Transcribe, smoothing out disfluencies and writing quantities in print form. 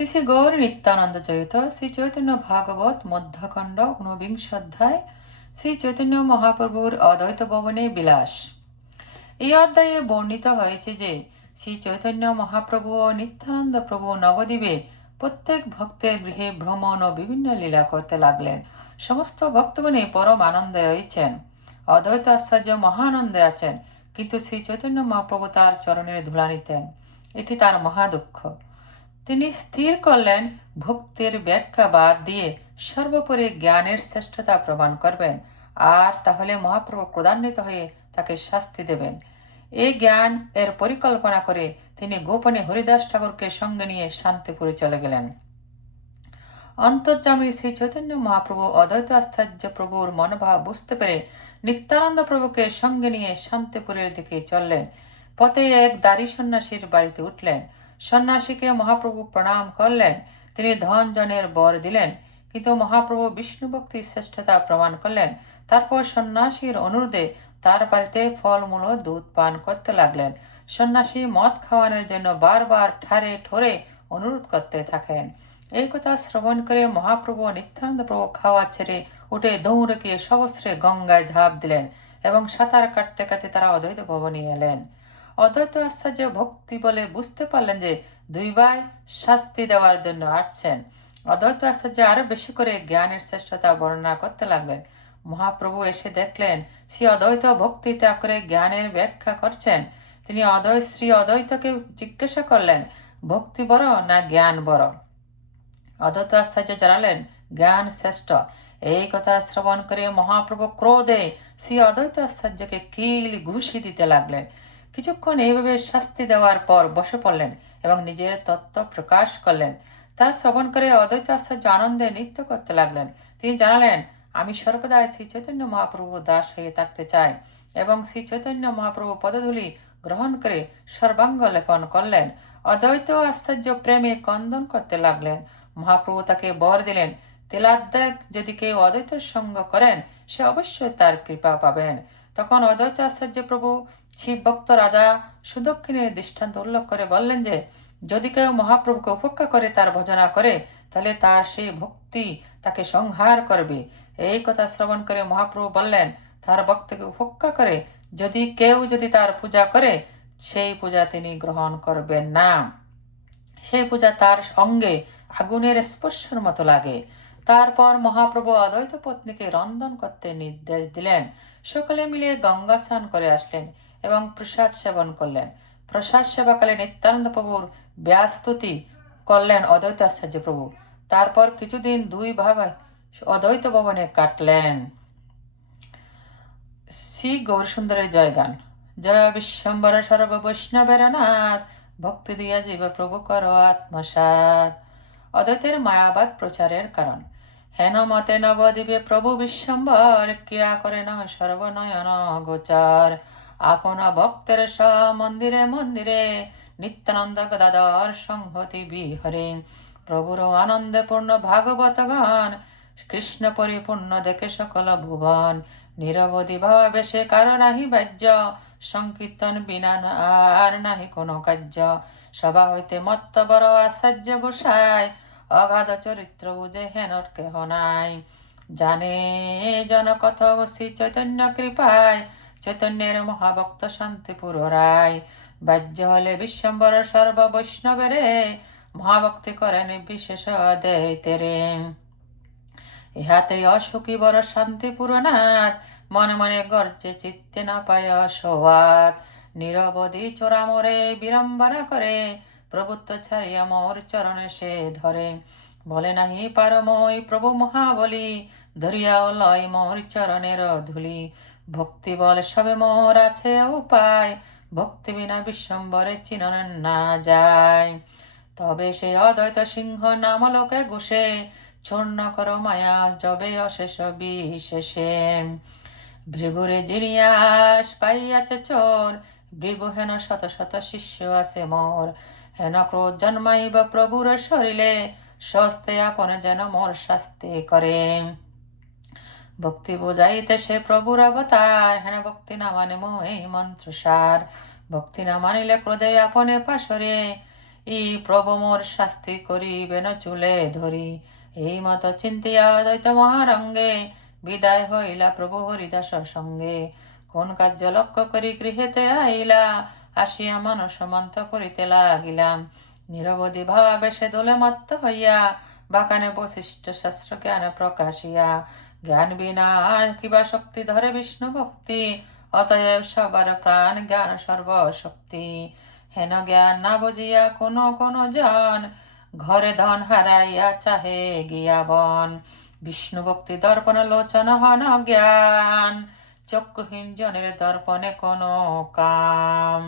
শ্রী শ্রী গৌর নিত্যানন্দ চরিত শ্রী চৈতন্য ভাগবত মধ্যখণ্ড ১৯ অধ্যায় শ্রী চৈতন্য মহাপ্রভুর অদ্বৈত ভবনে বিলাস। এই অধ্যায়ে বর্ণিত হয়েছে যে শ্রী চৈতন্য মহাপ্রভু ও নিত্যানন্দ প্রভু নবদ্বীপে প্রত্যেক ভক্তের গৃহে ভ্রমণ ও বিভিন্ন লীলা করতে লাগলেন। সমস্ত ভক্তগণে পরম আনন্দে রয়েছেন, অদ্বৈত আশ্চর্য মহানন্দে আছেন, কিন্তু শ্রী চৈতন্য মহাপ্রভু তার চরণের ধুলা নিতেন। এটি তার মহা দুঃখ। তিনি স্থির করলেন ভক্তির ব্যাখ্যা বাদ দিয়ে সর্বোপরি জ্ঞানের শ্রেষ্ঠতা প্রমাণ করবেন, আর তাহলে মহাপ্রভু ক্রোধান্বিত হয়ে তাকে শাস্তি দেবেন। এই জ্ঞান এর পরিকল্পনা করে তিনি গোপনে হরিদাস ঠাকুরকে সঙ্গে নিয়ে শান্তিপুরে চলে গেলেন। অন্তর্যামী শ্রী চৈতন্য মহাপ্রভু অদ্বৈত আশ্চর্য প্রভুর মনোভাব বুঝতে পেরে নিত্যানন্দ প্রভুকে সঙ্গে নিয়ে শান্তিপুরের দিকে চললেন। পথে এক দাড়ি সন্ন্যাসীর বাড়িতে উঠলেন। সন্ন্যাসীকে মহাপ্রভু প্রণাম করলেন। তিনি ধন জনের বর দিলেন, কিন্তু মহাপ্রভু বিষ্ণু ভক্তির শ্রেষ্ঠতা প্রমাণ করলেন। তারপর সন্ন্যাসীর অনুরোধে তার বাড়িতে ফলমূল ও দুধ পান করতে লাগলেন। সন্ন্যাসী মদ খাওয়ানোর জন্য বারবার ঠারে ঠোরে অনুরোধ করতে থাকেন। এই কথা শ্রবণ করে মহাপ্রভু নিত্যানন্দ প্রভু খাওয়া ছেড়ে উঠে দৌড়ে গিয়ে সবস্রে গঙ্গায় ঝাঁপ দিলেন এবং সাঁতার কাটতে কাটতে তারা অদ্বৈত ভবনে এলেন। অদ্বৈত আশ্চর্য ভক্তি বলে বুঝতে পারলেন যে দুই ভাই শাস্তি দেওয়ার জন্য আসছেন। অদ্বৈত আশ্চর্য আরো বেশি করে জ্ঞানের শ্রেষ্ঠতা বর্ণনা করতে লাগলেন। মহাপ্রভু এসে দেখলেন শ্রী অদ্বৈত ভক্তি ত্যাগ করে জ্ঞানের ব্যাখ্যা করছেন। তিনি শ্রী অদ্বৈতকে জিজ্ঞাসা করলেন, ভক্তি বড় না জ্ঞান বড়? অদ্বৈত আশ্চর্য জানালেন, জ্ঞান শ্রেষ্ঠ। এই কথা শ্রবণ করে মহাপ্রভু ক্রোধে শ্রী অদ্বৈত আশ্চর্যকে কিল ঘুষি দিতে লাগলেন। কিছুক্ষণ এইভাবে শাস্তি দেওয়ার পর বসে পড়লেন এবং নিজের তত্ত্ব প্রকাশ করলেন। তা শ্রবণ করে অদ্বৈত আশ্চর্য আনন্দে নৃত্য করতে লাগলেন। তিনি জানালেন, আমি সর্বদাই শ্রী চৈতন্য মহাপ্রভুর দাস হয়ে থাকতে চাই, এবং শ্রী চৈতন্য মহাপ্রভু পদধূলি গ্রহণ করে সর্বাঙ্গ লেপন করলেন। অদ্বৈত আশ্চর্য প্রেমে কন্দন করতে লাগলেন। মহাপ্রভু তাকে বর দিলেন, তেলাদ্যাগ যদি কেউ অদ্বৈতের সঙ্গ করেন সে অবশ্যই তার কৃপা পাবেন। তখন অদ্বৈত আশ্চর্য প্রভু শিব ভক্ত রাজা সুদক্ষিণের দৃষ্টান্ত উল্লেখ করে বললেন যে যদি কেউ মহাপ্রভুকে উপেক্ষা করে তার ভজনা করে তাহলে তার সেই ভক্তি তাকে সংহার করবে। এই কথা শ্রবণ করে মহাপ্রভু বললেন, তার ভক্তকে উপেক্ষা করে যদি তার পূজা করে সেই পূজা তিনি গ্রহণ করবেন না। সেই পূজা তার সঙ্গে আগুনের স্পর্শের মতো লাগে। তারপর মহাপ্রভু অদ্বৈত পত্নীকে রন্ধন করতে নির্দেশ দিলেন। সকলে মিলে গঙ্গা স্নান করে আসলেন এবং প্রসাদ সেবন করলেন। প্রসাদ সেবাকালে নিত্যানন্দ প্রভুর ব্যাস্তুতি করলেন অদ্বৈত আশ্চর্য প্রভু। তারপর কিছুদিন দুই ভাবে অদ্বৈত ভবনে কাটলেন। শ্রী গৌর সুন্দরের জয়গান। জয় বিশ্বম্বর সর্ব বৈষ্ণবের নাথ, ভক্তি দিয়া জীব প্রভু কর আত্মসাৎ। অদ্বৈতের মায়াবাদ প্রচারের কারণ। হেন মতে নবদ্বীপে প্রভু বিশ্বম্বর ক্রিয়া করে না সর্বনয়ন গোচার। আপন ভক্তের স মন্দিরে মন্দিরে নিত্যানন্দ গদাধর সংহতি বিহরে। প্রভুর আনন্দে পূর্ণ ভাগবত গান, কৃষ্ণ পরিপূর্ণ দেখে সকল ভুবন। নিরবধি ভাবে সে কারো নাহি বাহ্য, সংকীর্তন বিনা আর নাহি কোনো কার্য। সভা হইতে মত্ত বড় আশ্চর্য গোসাই, অগাধ চরিত্র বুঝে হেনর কেহ নাই। জানে জন কত শ্রী চৈতন্য কৃপায়, চৈতন্যের মহাভক্ত শান্তিপুর রায়। বাহ্য হলে বিশ্বম্বর সর্ব বৈষ্ণবেরে, মহাভক্তি করেন বিশেষ দেইতে রে। ইহাতে অসুখী বড় শান্তিপুর নাথ, মনে মনে গর্জে চিত্তে না পায় সোয়াদ। নিরবধি চোরামরে বিড়ম্বনা করে, প্রভুত্ব ছাড়িয়া মোর চরণে সে ধরে। বলে নাহি পারময় প্রভু মহাবলী, ধরিয়াও লয় মোর চরণের ধুলি। ভক্তি বল সবে মোর আছে উপায়, ভক্তি বিনা বিশ্বম্বরে চিনন না যায়। তবে সে অদ্বৈত সিংহ নাম লোকে ঘুষে, চূর্ণ কর মায়া যবে অশেষ বিশেষে। ভৃগুরে জিনিয়াস পাইয়াছে চোর, ভৃগু হেন শত শত শিষ্য আছে মোর। হেন ক্রোধ জন্মাইব প্রভুর শরীরে, সস্তে আপন যেন মোর শাস্তি করে। ভক্তি বুঝাইতে সে প্রভুর অবতার, হেন ভক্তি না মানে মোহ এই মন্ত্র সার। ভক্তি না মানিলে ক্রোধে আপনে পাশরে, ই প্রভু মোর শাস্তি করিবেন চুলে ধরি। এই মত চিন্তিয়া দৈত মহারঙ্গে বিদায় হইলা প্রভু হরিদাস সঙ্গে। কোন কার্য লক্ষ্য করি গৃহেতে আইলা, আসিয়া মানস মন্ত করিতে লাগিলাম। নিরবধি ভাবাবেশে দোলে মত্ত হইয়া, বাকানে বশিষ্ঠ শাস্ত্র জ্ঞান প্রকাশিয়া। জ্ঞান বিনা আর কিবা শক্তি ধরে বিষ্ণু ভক্তি, অতএব সবার প্রাণ জ্ঞান সর্বশক্তি। হেন জ্ঞান না বুঝিয়া কোনো কোনো জন, ঘরে ধন হারাইয়া চাহে গিয়া বন। বিষ্ণু ভক্তি দর্পণ লোচন হন জ্ঞান, চক্ষুহীন জনের দর্পণে কোনো কাম।